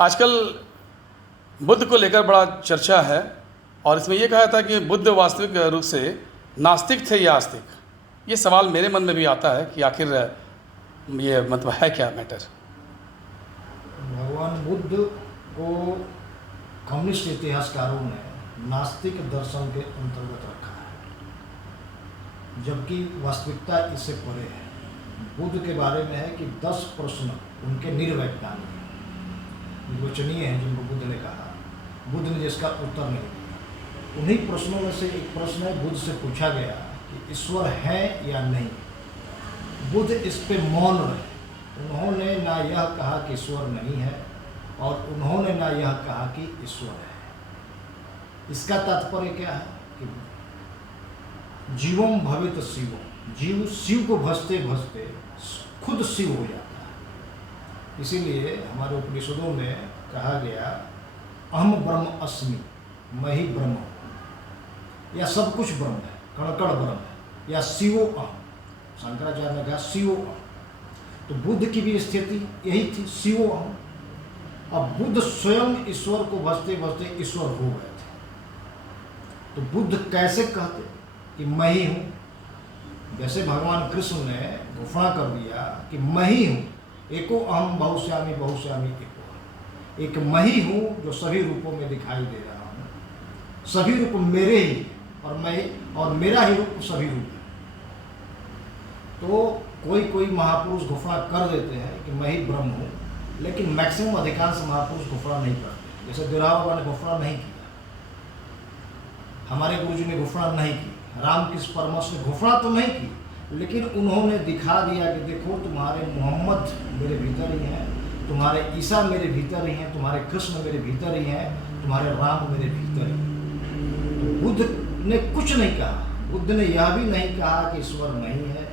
आजकल बुद्ध को लेकर बड़ा चर्चा है और इसमें ये कहा था कि बुद्ध वास्तविक रूप से नास्तिक थे या आस्तिक। ये सवाल मेरे मन में भी आता है कि आखिर ये मतलब है क्या मैटर। भगवान बुद्ध को कम्युनिस्ट इतिहासकारों ने नास्तिक दर्शन के अंतर्गत रखा है, जबकि वास्तविकता इससे परे है। बुद्ध के बारे में है कि 10 प्रश्न उनके निर्वैज्ञानिक निर्वचनीय हैं, जिनको बुद्ध ने कहा, बुद्ध ने जिसका उत्तर नहीं दिया। उन्हीं प्रश्नों में से एक प्रश्न है, बुद्ध से पूछा गया कि ईश्वर है या नहीं। बुद्ध इस पे मौन रहे। उन्होंने ना यह कहा कि ईश्वर नहीं है और उन्होंने ना यह कहा कि ईश्वर है। इसका तात्पर्य क्या है कि जीवम भवित शिवम, जीव शिव को भजते भजते खुद शिव हो जाता है। इसीलिए हमारे उपनिषदों में कहा गया अहम ब्रह्म अस्मि, मैं ही ब्रह्म हूँ, या सब कुछ ब्रह्म है, कण-कण ब्रह्म है, या शिवो अहम। शंकराचार्य ने कहा शिवो अहम। तो बुद्ध की भी स्थिति यही थी, शिवो अहम। अब बुद्ध स्वयं ईश्वर को भजते भजते ईश्वर हो गए थे। तो बुद्ध कैसे कहते कि मैं ही हूँ? जैसे भगवान कृष्ण ने घोषणा कर दिया कि मैं ही हूँ, एको अहम बहुश्यामी बहुश्यामी एको अहम। एक मैं ही हूँ जो सभी रूपों में दिखाई दे रहा हूँ, सभी रूप मेरे ही हैं और मेरा ही रूप सभी रूप है। तो कोई महापुरुष घोषणा कर देते हैं कि मैं ही ब्रह्म हूँ, लेकिन मैक्सिमम अधिकांश महापुरुष घोषणा नहीं करते। जैसे देवराव बाबा ने घोषणा नहीं किया, हमारे गुरुजी ने घोषणा नहीं की, रामकृष्ण परमहंस ने घोषणा तो नहीं की, लेकिन उन्होंने दिखा दिया कि देखो तुम्हारे मोहम्मद मेरे भीतर ही हैं, तुम्हारे ईसा मेरे भीतर ही हैं, तुम्हारे कृष्ण मेरे भीतर ही हैं, तुम्हारे राम मेरे भीतर ही हैं। तो बुद्ध ने कुछ नहीं कहा। बुद्ध ने यह भी नहीं कहा कि ईश्वर नहीं है,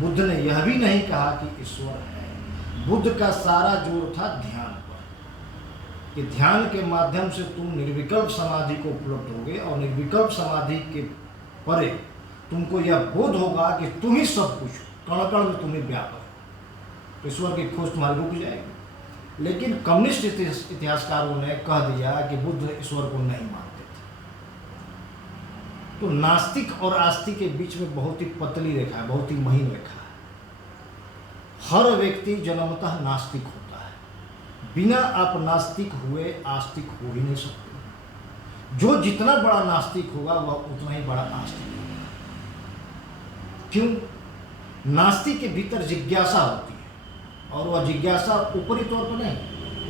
बुद्ध ने यह भी नहीं कहा कि ईश्वर है। बुद्ध का सारा जोर था ध्यान पर, कि ध्यान के माध्यम से तुम निर्विकल्प समाधि को उपलब्ध होगे और निर्विकल्प समाधि के परे तुमको यह बोध होगा कि तुम ही सब कुछ, कण-कण में तुम ही व्यापक। तो ईश्वर की खोज तुम्हारी रुक जाएगी। लेकिन कम्युनिस्ट इतिहासकारों ने कह दिया कि बुद्ध ईश्वर को नहीं मानते थे। तो नास्तिक और आस्तिक के बीच में बहुत ही पतली रेखा है, बहुत ही महीन रेखा है। हर व्यक्ति जन्मतः नास्तिक होता है। बिना आप नास्तिक हुए आस्तिक हो ही नहीं सकते। जो जितना बड़ा नास्तिक होगा वह उतना ही बड़ा आस्तिक होगा। क्यों? नास्तिक के भीतर जिज्ञासा होती है, और वह जिज्ञासा ऊपरी तौर पर नहीं।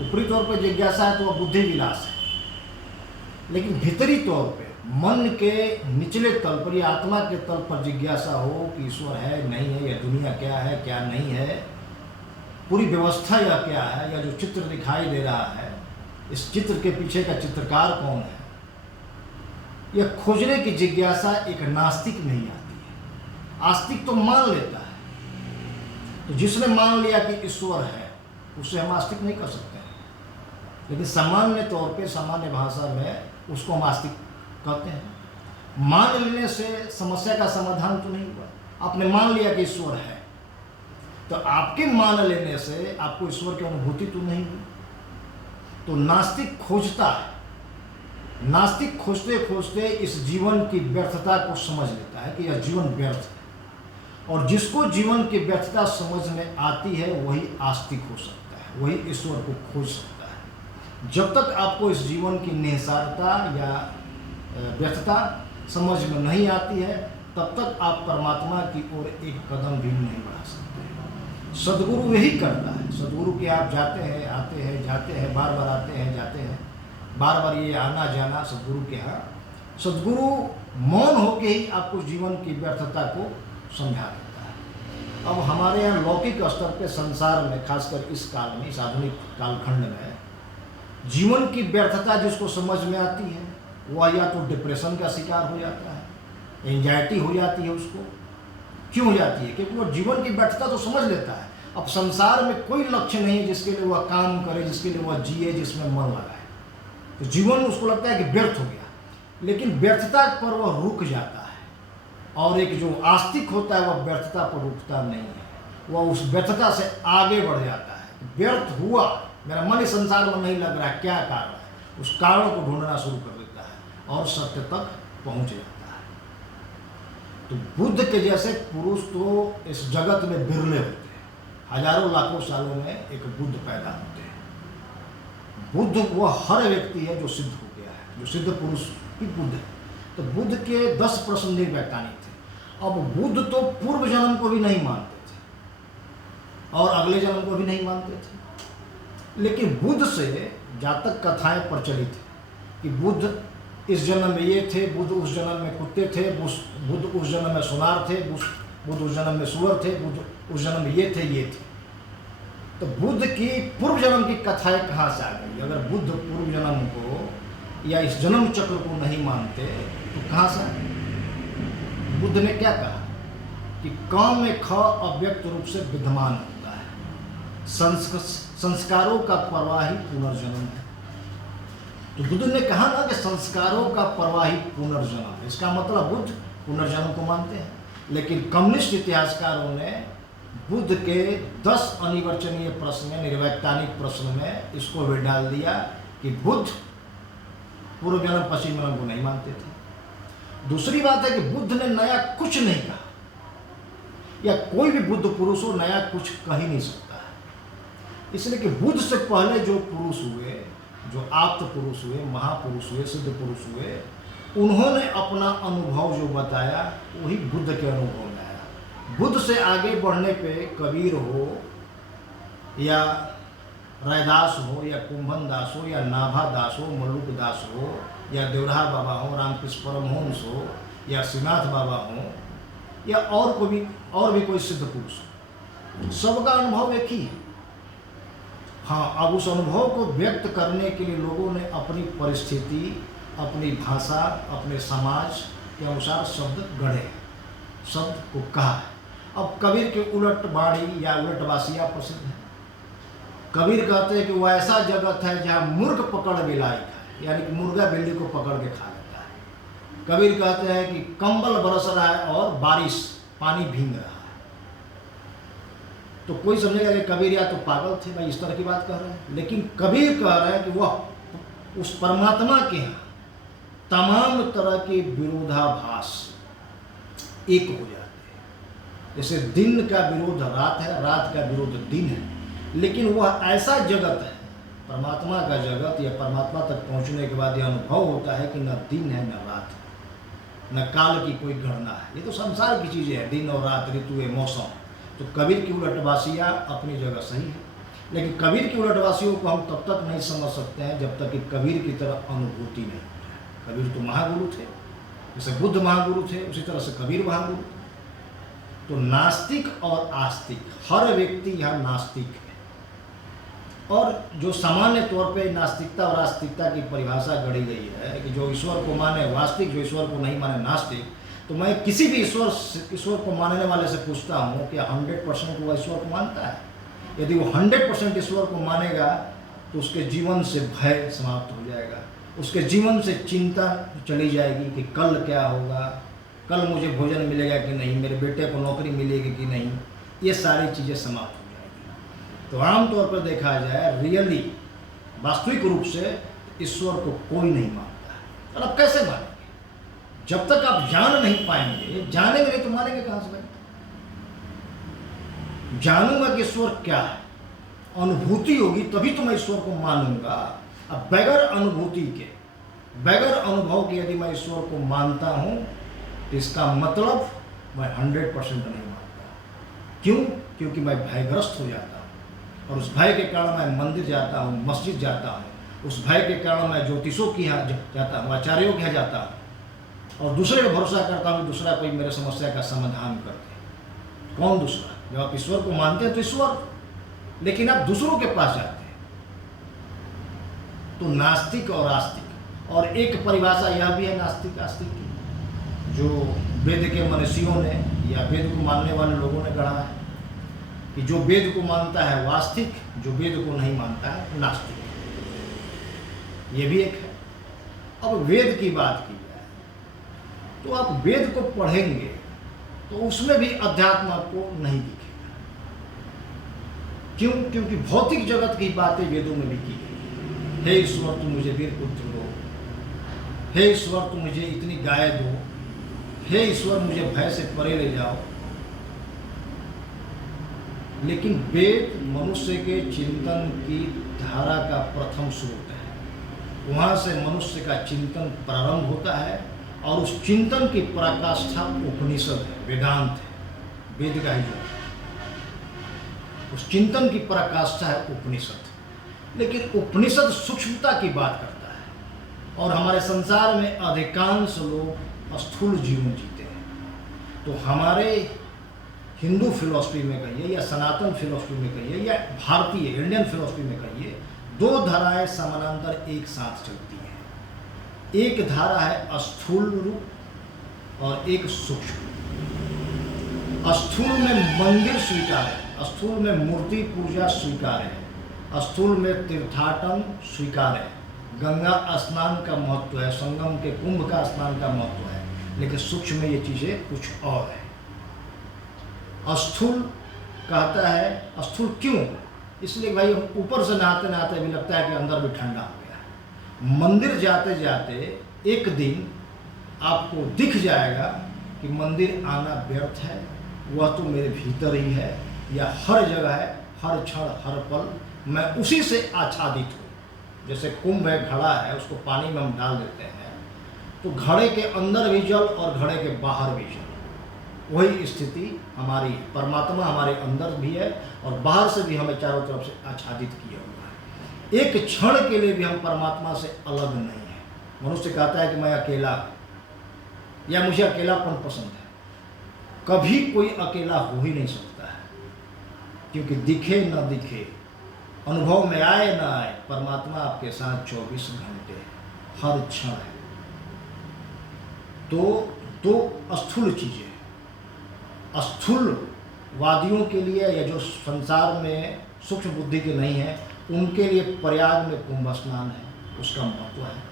ऊपरी तौर पर जिज्ञासा है तो वह बुद्धि विलास है, लेकिन भीतरी तौर पे मन के निचले तल पर या आत्मा के तल पर जिज्ञासा हो कि ईश्वर है नहीं है, या दुनिया क्या है क्या नहीं है, पूरी व्यवस्था या क्या है, या जो चित्र दिखाई दे रहा है इस चित्र के पीछे का चित्रकार कौन है, यह खोजने की जिज्ञासा एक नास्तिक में ही आती है। आस्तिक तो मान लेता है। तो जिसने मान लिया कि ईश्वर है उसे हम आस्तिक नहीं कर सकते हैं, लेकिन सामान्य तौर पे सामान्य भाषा में उसको हम आस्तिक कहते हैं। मान लेने से समस्या का समाधान तो नहीं हुआ। आपने मान लिया कि ईश्वर है, तो आपके मान लेने से आपको ईश्वर की अनुभूति तो नहीं हुई। तो नास्तिक खोजता है। नास्तिक खोजते खोजते इस जीवन की व्यर्थता को समझ लेता है कि यह जीवन व्यर्थ है, और जिसको जीवन की व्यर्थता समझ में आती है वही आस्तिक हो सकता है, वही ईश्वर को खोज सकता है। जब तक आपको इस जीवन की निहितार्थता या व्यर्थता समझ में नहीं आती है, तब तक आप परमात्मा की ओर एक कदम भी नहीं बढ़ा सकते। सद्गुरु यही करता है। सद्गुरु के आप जाते हैं, आते हैं, जाते हैं, बार बार आते हैं, जाते हैं, बार बार ये आना जाना सद्गुरु के यहाँ। सद्गुरु मौन होके ही आपको जीवन की व्यर्थता को समझा देता है। अब हमारे यहाँ लौकिक स्तर पे संसार में, खासकर इस काल में, इस आधुनिक कालखंड में, जीवन की व्यर्थता जिसको समझ में आती है वह या तो डिप्रेशन का शिकार हो जाता है, एंजाइटी हो जाती है उसको। क्यों हो जाती है? क्योंकि वो जीवन की व्यर्थता तो समझ लेता है। अब संसार में कोई लक्ष्य नहीं है जिसके लिए वह काम करे, जिसके लिए वह जिए, जिसमें मन लगाए। तो जीवन उसको लगता है कि व्यर्थ हो गया, लेकिन व्यर्थता पर वह रुक जाता है। और एक जो आस्तिक होता है वह व्यर्थता पर रुकता नहीं है, वह उस व्यर्थता से आगे बढ़ जाता है। व्यर्थ हुआ मेरा मन इस संसार में नहीं लग रहा है, क्या कारण है? उस कारण को ढूंढना शुरू कर देता है और सत्य तक पहुंच जाता है। तो बुद्ध के जैसे पुरुष तो इस जगत में बिरले होते हैं, हजारों लाखों सालों में एक बुद्ध पैदा होते हैं। बुद्ध वह हर व्यक्ति है जो सिद्ध हो गया है, जो सिद्ध पुरुष ही बुद्ध है। तो बुद्ध के 10 प्रश्न वैज्ञानिक थे। अब बुद्ध तो पूर्व जन्म को भी नहीं मानते थे और अगले जन्म को भी नहीं मानते थे, लेकिन बुद्ध से जातक कथाएं प्रचलित है कि बुद्ध इस जन्म में ये थे, बुद्ध उस जन्म में कुत्ते थे, बुद्ध उस जन्म में सुनार थे, बुद्ध उस जन्म में सुअर थे, बुद्ध उस जन्म में ये थे। तो बुद्ध की पूर्व जन्म की कथाएं कहाँ से आ गई? अगर बुद्ध पूर्व जन्म को या इस जन्म चक्र को नहीं मानते तो कहाँ से? बुद्ध ने क्या कहा कि काम में ख अव्यक्त रूप से विद्यमान होता है, संस्कारों का प्रवाही पुनर्जन्म है। तो बुद्ध ने कहा ना कि संस्कारों का प्रवाही पुनर्जन्म, इसका मतलब बुद्ध पुनर्जन्म को मानते हैं। लेकिन कम्युनिस्ट इतिहासकारों ने बुद्ध के 10 अनिर्वचनीय प्रश्न में, निर्वैज्ञानिक प्रश्न में इसको भी डाल दिया कि बुद्ध पूर्व जन्म पश्चिम जन्म को नहीं मानते थे। दूसरी बात है कि बुद्ध ने नया कुछ नहीं कहा, या कोई भी बुद्ध पुरुष हो नया कुछ कह ही नहीं सकता है। इसलिए कि बुद्ध से पहले जो पुरुष हुए, जो आप्त पुरुष हुए, महापुरुष हुए, सिद्ध पुरुष हुए, उन्होंने अपना अनुभव जो बताया वही बुद्ध के अनुभव में आया। बुद्ध से आगे बढ़ने पे कबीर हो या रैदास हो या कुंभन दास हो या नाभा दास हो, मल्लुक दास हो या देवराहा बाबा हो, रामकृष्ण परमहंस हो या श्रीनाथ बाबा हो या और भी कोई सिद्ध पुरुष हो, सबका अनुभव एक ही है। हाँ, अब उस अनुभव को व्यक्त करने के लिए लोगों ने अपनी परिस्थिति, अपनी भाषा, अपने समाज के अनुसार शब्द गढ़े, शब्द को कहा है। अब कबीर के उलट बाणी या उलट बासिया प्रसिद्ध है। कबीर कहते हैं कि वो ऐसा जगत है जहाँ मुर्ग पकड़ बिलाई खाए, यानी कि मुर्गा बिल्ली को पकड़ के खा लेता है। कबीर कहते हैं कि कंबल बरस रहा है और बारिश पानी भीग रहा है। तो कोई समझेगा कि कबीर या तो पागल थे, भाई इस तरह की बात कह रहे हैं। लेकिन कबीर कह रहे हैं कि वह उस परमात्मा के यहाँ तमाम तरह के विरोधाभास एक हो जाते हैं। जैसे दिन का विरोध रात है, रात का विरोध दिन है, लेकिन वह ऐसा जगत है, परमात्मा का जगत या परमात्मा तक पहुंचने के बाद यह अनुभव होता है कि न दिन है न रात है, न काल की कोई गणना है। ये तो संसार की चीज़ें हैं, दिन और रात, ऋतु है, मौसम। तो कबीर की उलटवासियाँ अपनी जगह सही है, लेकिन कबीर की उलटवासियों को हम तब तक नहीं समझ सकते हैं जब तक कि कबीर की तरह अनुभूति नहीं हो जाए। कबीर तो महागुरु थे, जैसे बुद्ध महागुरु थे उसी तरह से कबीर महागुरु। तो नास्तिक और आस्तिक, हर व्यक्ति यहाँ नास्तिक है। और जो सामान्य तौर पे नास्तिकता और आस्तिकता की परिभाषा गढ़ी गई है कि जो ईश्वर को माने वास्तविक, जो ईश्वर को नहीं माने नास्तिक। तो मैं किसी भी ईश्वर को मानने वाले से पूछता हूँ कि 100% वो ईश्वर को मानता है? यदि वो 100% ईश्वर को मानेगा तो उसके जीवन से भय समाप्त हो जाएगा, उसके जीवन से चिंता चली जाएगी कि कल क्या होगा, कल मुझे भोजन मिलेगा कि नहीं, मेरे बेटे को नौकरी मिलेगी कि नहीं, ये सारी चीज़ें समाप्त हो जाएगी। तो आमतौर पर देखा जाए रियली, वास्तविक रूप से ईश्वर को कोई नहीं मानता है। और अब कैसे मानेंगे? जब तक आप जान नहीं पाएंगे, जानेंगे नहीं तो मानेंगे कहाँ से भाई? जानूंगा कि ईश्वर क्या है, अनुभूति होगी तभी तो मैं ईश्वर को मानूंगा। अब बगैर अनुभूति के, बगैर अनुभव के यदि मैं ईश्वर को मानता हूँ तो इसका मतलब मैं 100% नहीं मानता। क्यों? क्योंकि मैं भयग्रस्त हो जाता हूँ, और उस भय के कारण मैं मंदिर जाता हूँ, मस्जिद जाता हूँ, उस भय के कारण मैं ज्योतिषों के यहाँ जाता हूँ, आचार्यों के यहाँ जाता हूँ, और दूसरे पर भरोसा करता हूँ दूसरा कोई मेरे समस्या का समाधान कर दे। कौन दूसरा? जब आप ईश्वर को मानते हैं तो ईश्वर, लेकिन आप दूसरों के पास जाते हैं। तो नास्तिक और आस्तिक, और एक परिभाषा यह भी है नास्तिक आस्तिक की, जो वेद के मनीषियों ने या वेद को मानने वाले लोगों ने गढ़ा है कि जो वेद को मानता है वास्तिक, जो वेद को नहीं मानता है नास्तिक। ये भी एक है। अब वेद की बात की जाए तो आप वेद को पढ़ेंगे तो उसमें भी अध्यात्म को नहीं दिखेगा। क्यों? क्योंकि भौतिक जगत की बातें वेदों में भी की गई। हे ईश्वर, तुम मुझे वीर पुत्र दो, हे ईश्वर तुम मुझे इतनी गाय दो, हे ईश्वर मुझे भय से परे ले जाओ। लेकिन वेद मनुष्य के चिंतन की धारा का प्रथम स्रोत है। वहाँ से मनुष्य का चिंतन प्रारंभ होता है और उस चिंतन की पराकाष्ठा उपनिषद है, वेदांत है, वेद का ही जो उस चिंतन की पराकाष्ठा है उपनिषद। लेकिन उपनिषद सूक्ष्मता की बात करता है और हमारे संसार में अधिकांश लोग स्थूल जीवन जीते हैं। तो हमारे हिंदू फिलॉसफी में कहिए या सनातन फिलॉसफी में कहिए या भारतीय इंडियन फिलॉसफी में कहिए, दो धाराएं समानांतर एक साथ चलती हैं। एक धारा है स्थूल रूप और एक सूक्ष्म। स्थूल में मंदिर स्वीकार है, स्थूल में मूर्ति पूजा स्वीकार है, स्थूल में तीर्थाटन स्वीकार है, गंगा स्नान का महत्व है, संगम के कुंभ का स्नान का महत्व है। लेकिन सूक्ष्म में ये चीज़ें कुछ और है। स्थूल कहता है, स्थूल क्यों? इसलिए भाई हम ऊपर से नहाते नहाते भी लगता है कि अंदर भी ठंडा हो गया है। मंदिर जाते जाते एक दिन आपको दिख जाएगा कि मंदिर आना व्यर्थ है, वह तो मेरे भीतर ही है, या हर जगह है, हर क्षण हर पल मैं उसी से आच्छादित हूँ। जैसे कुंभ है, घड़ा है, उसको पानी में हम डाल देते हैं तो घड़े के अंदर भी जल और घड़े के बाहर भी जल। वही स्थिति हमारी, परमात्मा हमारे अंदर भी है और बाहर से भी हमें चारों तरफ से आच्छादित किया हुआ है। एक क्षण के लिए भी हम परमात्मा से अलग नहीं है। मनुष्य कहता है कि मैं अकेला या मुझे अकेलापन पसंद है। कभी कोई अकेला हो ही नहीं सकता है, क्योंकि दिखे न दिखे, अनुभव में आए न आए, परमात्मा आपके साथ 24 घंटे हर क्षण है। तो दो स्थूल चीज़ें, स्थूल वादियों के लिए या जो संसार में सूक्ष्म बुद्धि के नहीं है उनके लिए प्रयाग में कुंभ स्नान है, उसका महत्व है।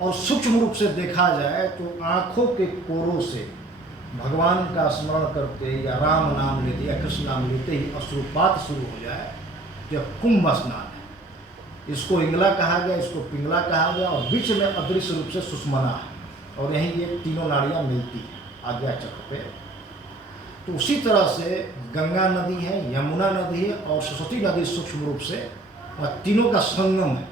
और सूक्ष्म रूप से देखा जाए तो आँखों के कोरों से भगवान का स्मरण करते या राम नाम लेते या कृष्ण नाम लेते ही अश्रुपात शुरू हो जाए, यह कुंभ स्नान है। इसको इंगला कहा गया, इसको पिंगला कहा गया, और बीच में अदृश्य रूप से सुषमना है, और यहीं ये तीनों नाड़ियाँ मिलती हैं आज्ञा चक्र पे। तो उसी तरह से गंगा नदी है, यमुना नदी है और सरस्वती नदी सूक्ष्म रूप से, और तीनों का संगम है।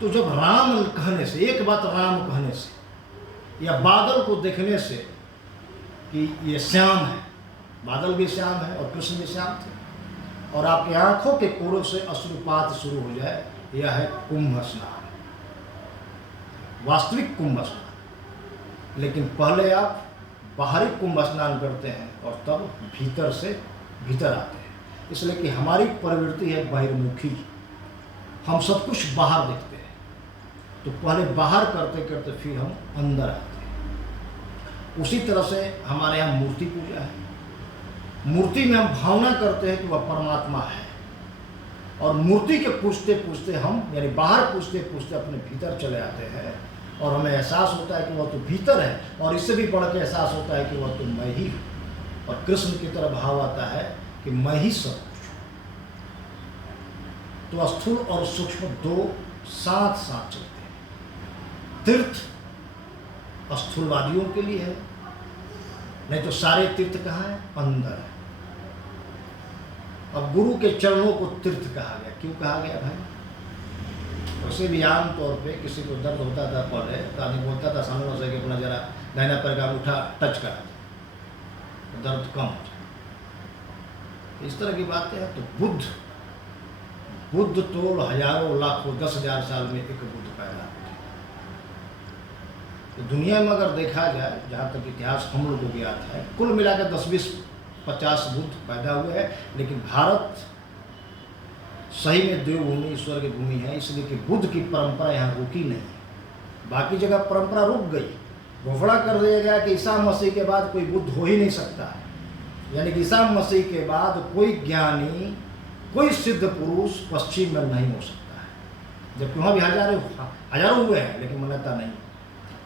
तो जब राम कहने से, एक बात राम कहने से या बादल को देखने से कि ये श्याम है, बादल भी श्याम है और कृष्ण भी श्याम थे, और आपकी आंखों के कोरों से अश्रुपात शुरू हो जाए, यह है कुंभ स्नान, वास्तविक कुंभ स्नान। लेकिन पहले आप बाहरी कुंभ स्नान करते हैं और तब भीतर से भीतर आते हैं, इसलिए कि हमारी प्रवृत्ति है बहिर्मुखी, हम सब कुछ बाहर देखते हैं। तो पहले बाहर करते करते फिर हम अंदर आते हैं। उसी तरह से हमारे यहाँ मूर्ति पूजा है। मूर्ति में हम भावना करते हैं कि वह परमात्मा है, और मूर्ति के पूछते पूछते हम, यानी बाहर पूछते पूछते अपने भीतर चले आते हैं, और हमें एहसास होता है कि वह तो भीतर है, और इससे भी बढ़ के एहसास होता है कि वह तो मैं ही हूँ। और कृष्ण की तरफ भाव आता है कि मैं ही सब कुछ हूँ। तो स्थूल और सूक्ष्म दो साथ साथ चलते हैं। तीर्थ स्थूलवादियों के लिए है, नहीं तो सारे तीर्थ कहाँ है? अंदर है। अब गुरु के चरणों को तीर्थ कहा गया। क्यों कहा गया भाई? वैसे भी आम तौर पे किसी को दर्द होता था पहले तो आदमी बोलता था सामने से कि अपना जरा दाहिना पैर का अंगूठा टच करा दे, तो दर्द कम हो जाए। इस तरह की बातें हैं। तो बुद्ध तो हजारों लाखों 10,000 साल में एक बुद्ध पैदा हुए। तो दुनिया में अगर देखा जाए, जहाँ तक इतिहास हम लोग को ज्ञात है, कुल मिलाकर 10, 20, 50 बुद्ध पैदा हुए हैं। लेकिन भारत सही में देवभूमि, ईश्वर की भूमि है, इसलिए कि बुद्ध की परंपरा यहाँ रुकी नहीं है। बाकी जगह परंपरा रुक गई, घोषणा कर दिया गया कि ईसा मसीह के बाद कोई बुद्ध हो ही नहीं सकता है, यानी कि ईसा मसीह के बाद कोई ज्ञानी, कोई सिद्ध पुरुष पश्चिम में नहीं हो सकता है। जबकि वहाँ भी हजारों हुए हैं, लेकिन मान्यता नहीं।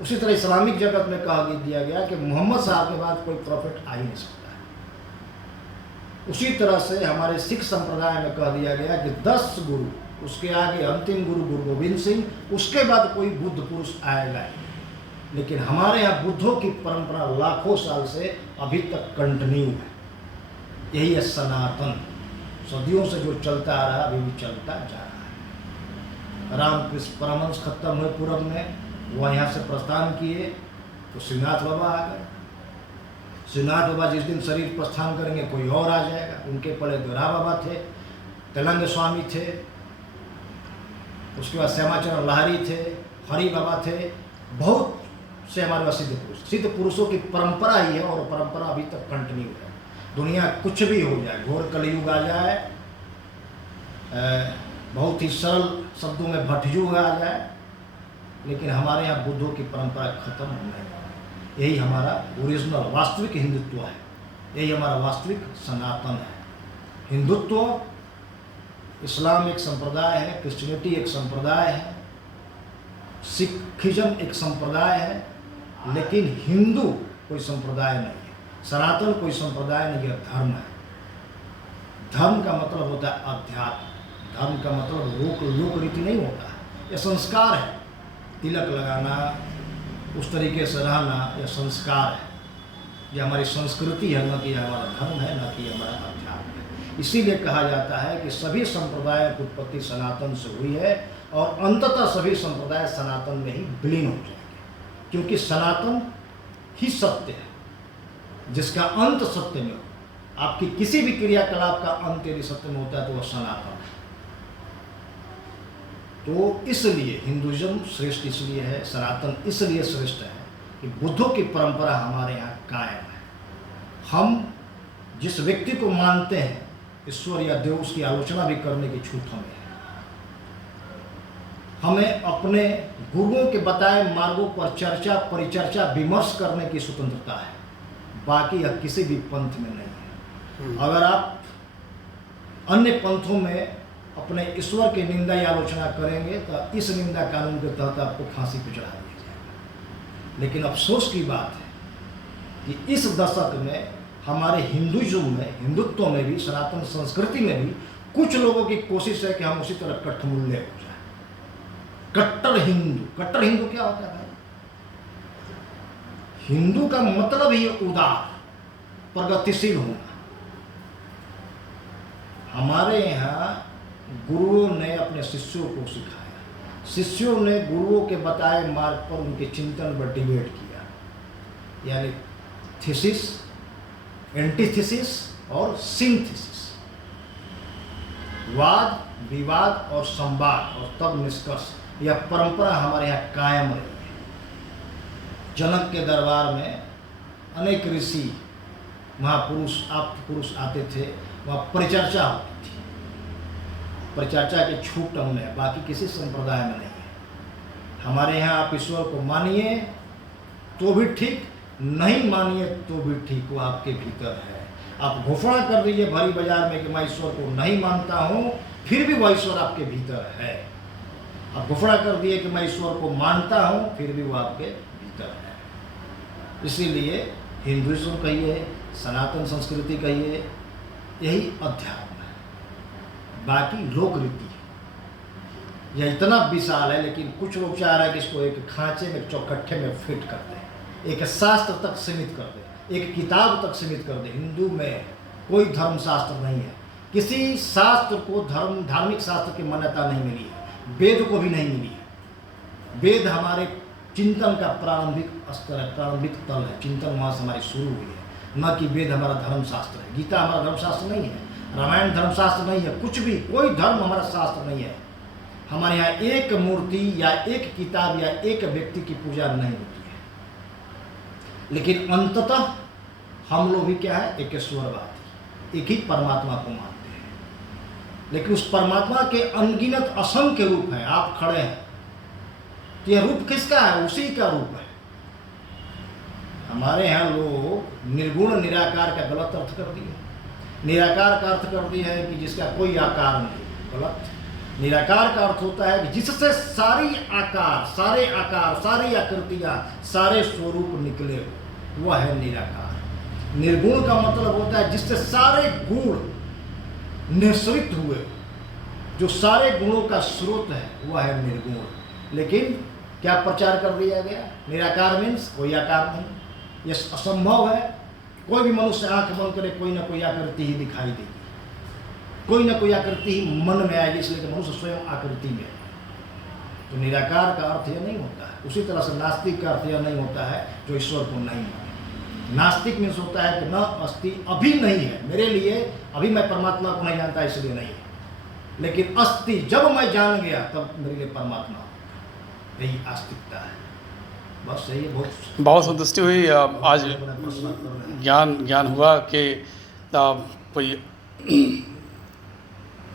उसी तरह इस्लामिक जगत में कहा दिया गया कि मोहम्मद साहब के बाद कोई प्रॉफिट आ ही नहीं सकता है। उसी तरह से हमारे सिख संप्रदाय में कह दिया गया कि 10 गुरु, उसके आगे अंतिम गुरु गुरु गोविंद सिंह, उसके बाद कोई बुद्ध पुरुष आएगा ही। लेकिन हमारे यहाँ बुद्धों की परंपरा लाखों साल से अभी तक कंटिन्यू है। यही है सनातन, सदियों से जो चलता आ रहा है, अभी भी चलता जा रहा है। रामकृष्ण परमहंस खत्म हुए पूरब में, वह यहाँ से प्रस्थान किए तो श्रीनाथ बाबा आ गए। श्रीनाथ बाबा जिस दिन शरीर प्रस्थान करेंगे कोई और आ जाएगा। उनके पहले दोरा बाबा थे, तेलंग स्वामी थे, उसके बाद श्यामाचरण लाहिरी थे, हरि बाबा थे, बहुत से हमारे पास सिद्ध पुरुषों की परंपरा ही है, और परंपरा अभी तक कंटिन्यू है। दुनिया कुछ भी हो जाए, घोर कलयुग आ जाए, बहुत ही सरल शब्दों में भटयुग आ जाए, लेकिन हमारे यहाँ बुद्धों की परंपरा खत्म नहीं है। यही हमारा ओरिजिनल वास्तविक हिंदुत्व है, यही हमारा वास्तविक सनातन है। हिंदुत्व, इस्लाम एक संप्रदाय है, क्रिश्चियनिटी एक संप्रदाय है, सिखिज्म एक संप्रदाय है, लेकिन हिंदू कोई संप्रदाय नहीं है, सनातन कोई संप्रदाय नहीं है, धर्म है। धर्म का मतलब होता है अध्यात्म, धर्म का मतलब लोक रीति नहीं होता है, यह संस्कार है। तिलक लगाना, उस तरीके से रहना, यह संस्कार है, यह हमारी संस्कृति है, न कि हमारा धर्म है, न कि हमारा अध्यात्म है। इसीलिए कहा जाता है कि सभी संप्रदायों की उत्पत्ति सनातन से हुई है, और अंततः सभी संप्रदाय सनातन में ही विलीन हो जाएंगे, क्योंकि सनातन ही सत्य है, जिसका अंत सत्य में हो। आपकी किसी भी क्रियाकलाप का अंत यदि सत्य में होता है तो वह सनातन है। तो इसलिए हिंदुइज्म श्रेष्ठ इसलिए है, सनातन इसलिए श्रेष्ठ है कि बुद्धों की परंपरा हमारे यहाँ कायम है। हम जिस व्यक्ति को मानते हैं ईश्वर या देव, उसकी आलोचना भी करने की छूट हमें है। हमें अपने गुरुओं के बताए मार्गों पर चर्चा, परिचर्चा, विमर्श करने की स्वतंत्रता है, बाकी यह किसी भी पंथ में नहीं है। अगर आप अन्य पंथों में अपने ईश्वर की निंदा या आलोचना करेंगे तो इस निंदा कानून के तहत आपको फांसी पर चढ़ा दिया जाएगा। लेकिन अफसोस की बात है कि इस दशक में हमारे हिंदुइज्म में, हिंदुत्व में भी, सनातन संस्कृति में भी कुछ लोगों की कोशिश है कि हम उसी तरह कट्टमूल्य हो जाए। कट्टर हिंदू क्या होता है भाई? हिंदू का मतलब ही उदार, प्रगतिशील होना। हमारे यहाँ गुरुओं ने अपने शिष्यों को सिखाया, शिष्यों ने गुरुओं के बताए मार्ग पर उनके चिंतन पर डिबेट किया, यानी थीसिस, एंटीथीसिस और सिंथेसिस, वाद विवाद और संवाद, और तब निष्कर्ष। यह परंपरा हमारे यहाँ कायम रही है। जनक के दरबार में अनेक ऋषि, महापुरुष, आप्त पुरुष आते थे, वहाँ परिचर्चा होती थी। परिचर्चा की छूट हमने है, बाकी किसी संप्रदाय में नहीं है। हमारे यहाँ आप ईश्वर को मानिए तो भी ठीक, नहीं मानिए तो भी ठीक, वो आपके भीतर है। आप घोषणा कर दीजिए भरी बाजार में कि मैं ईश्वर को नहीं मानता हूँ, फिर भी वह ईश्वर आपके भीतर है। आप घोषणा कर दिए कि मैं ईश्वर को मानता हूँ, फिर भी वो आपके भीतर है। इसीलिए हिंदुइज्म कहिए, सनातन संस्कृति कहिए, यही अध्यात्म है। बाकी लोक रीति यह इतना विशाल है, लेकिन कुछ लोग चाह रहे हैं कि इसको एक खांचे में, चौखट्टे में फिट कर दें, एक शास्त्र तक सीमित कर दें, एक किताब तक सीमित कर दें। हिंदू में कोई धर्मशास्त्र नहीं है, किसी शास्त्र को धार्मिक शास्त्र की मान्यता नहीं मिली है, वेद को भी नहीं मिली है। वेद हमारे चिंतन का प्रारंभिक स्तर है, प्रारंभिक तल है, चिंतन वहाँ से हमारी शुरू हुई है, न कि वेद हमारा धर्मशास्त्र है। गीता हमारा धर्मशास्त्र नहीं है, रामायण धर्मशास्त्र नहीं है, कुछ भी, कोई धर्म हमारा शास्त्र नहीं है। हमारे यहाँ एक मूर्ति या एक किताब या एक व्यक्ति की पूजा नहीं होती है, लेकिन अंततः हम लोग भी क्या है, एक ईश्वरवादी, एक ही परमात्मा को मानते हैं। लेकिन उस परमात्मा के अनगिनत असंख्य रूप हैं। आप खड़े हैं तो यह रूप किसका है? उसी का रूप है। हमारे यहाँ लोग निर्गुण निराकार का गलत अर्थ कर दिए। निराकार का अर्थ कर दिया है कि जिसका कोई आकार नहीं, गलत। निराकार का अर्थ होता है कि जिससे सारी आकार, सारी आकृतियाँ, सारे स्वरूप निकले हो, वह है निराकार। निर्गुण का मतलब होता है जिससे सारे गुण निःसृत हुए, जो सारे गुणों का स्रोत है वह है निर्गुण। लेकिन क्या प्रचार कर दिया गया? निराकार मीन्स कोई आकार नहीं, यह असंभव है। कोई भी मनुष्य आंख बंद करे कोई ना कोई आकृति ही दिखाई देगी, कोई ना कोई आकृति ही मन में आएगी, इसलिए कि मनुष्य स्वयं आकृति में है। तो निराकार का अर्थ यह नहीं होता है। उसी तरह से नास्तिक का अर्थ यह नहीं होता है जो ईश्वर को नहीं माने। नास्तिक मीन्स होता है कि न अस्ति, अभी नहीं है मेरे लिए, अभी मैं परमात्मा को नहीं जानता इसलिए नहीं है, लेकिन अस्ति जब मैं जान गया तब मेरे लिए परमात्मा होगा। यही आस्तिकता है। बस यही बहुत संतुष्टि हुई। आज ज्ञान हुआ कि कोई